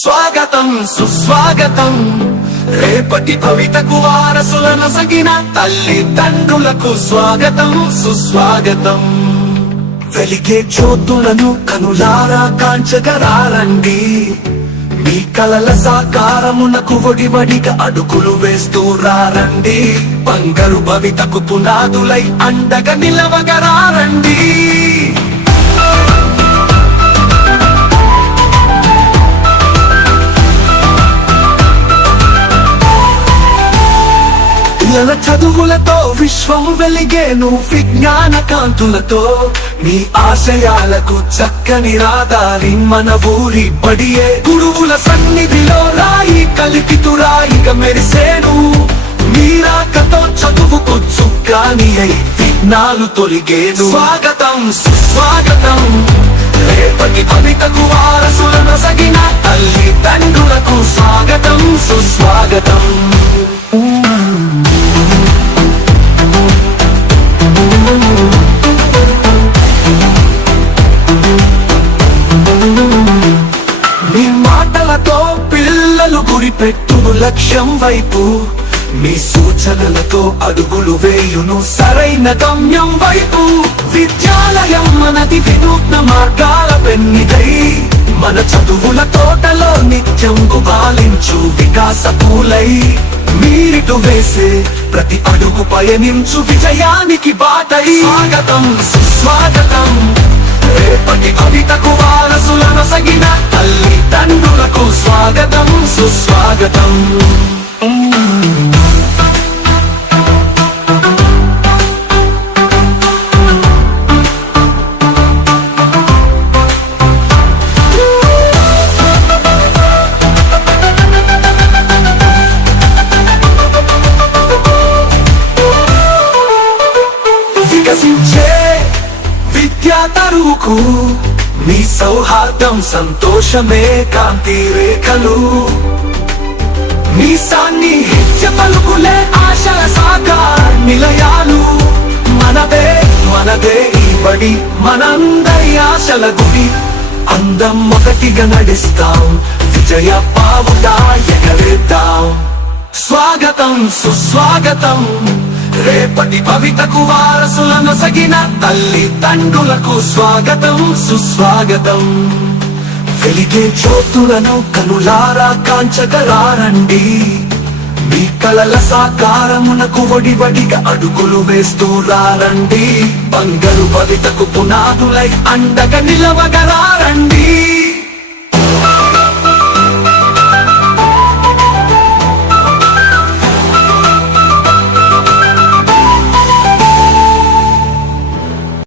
స్వాగతం సుస్వాగతం రేపటి భవితకు వారసులను సగిన తల్లిదండ్రులకు స్వాగతం సుస్వాగతం. వెలిగే జ్యోతులను కనులారా కాంచగరారండి, మీ కలల సాకారమునకు వడివడిగా అడుగులు వేస్తూ రారండి. బంగారు భవితకు పునాదులై అండగా నిలవగరారండి. పిల్లల చదువులతో విశ్వం వెలిగేను విజ్ఞాన కాంతులతో, మీ ఆశయాలకు చక్కని రాదారి మన ఊరి బడియే. గురువుల సన్నిధిలో రాయి కలికితురాయిగా మెరిసేను, మీరాకతో చదువుకు చుక్కాని అయి విఘ్నాలు తొలిగేను. స్వాగతం సుస్వాగతం రేపటి భవితకు వారసులను సగిన తల్లిదండ్రులకు స్వాగతం సుస్వాగతం. మీ మాటలతో పిల్లలు గురిపెట్టును లక్ష్యం వైపు, మీ సూచనలతో అడుగులు వేయును సరైన గమ్యం వైపు. విద్యాలయం మనది వినూత్న మార్గాల పెన్నిదై, మన చదువుల తోటలో నిత్యం గుబాలించు వికాస పూలై. మీరిటు వేసే ప్రతి అడుగు పయనించు విజయానికి బాటై. స్వాగతం సుస్వాగతం రేపటి భవితకు వారసులను సగిన తల్లిదండ్రులకు స్వాగతం సుస్వాగతం. వికసించే విద్యా తరువుకు మీ సౌహార్దం సంతోషమే కాంతి రేఖలు, మీ సాన్నిహిత్య పలుకులే ఆశల సాకార నిలయాలు. మనదే మనదే ఈ బడి, మనందరి ఆశల గుడి. అందం ఒకటిగా నడిస్తాం, విజయ పావుగా ఎగరేద్దాం. స్వాగతం సుస్వాగతం రేపటి భవితకు వారసులను సగిన తల్లిదండ్రులకు స్వాగతం సుస్వాగతం. వెలిగే జ్యోతులను కనులారా కాంచగరారండి, మీ కలల సాకారమునకు వడివడిగా అడుగులు వేస్తూ రారండి. బంగారు భవితకు పునాదులై అండగా నిలవగరారండి.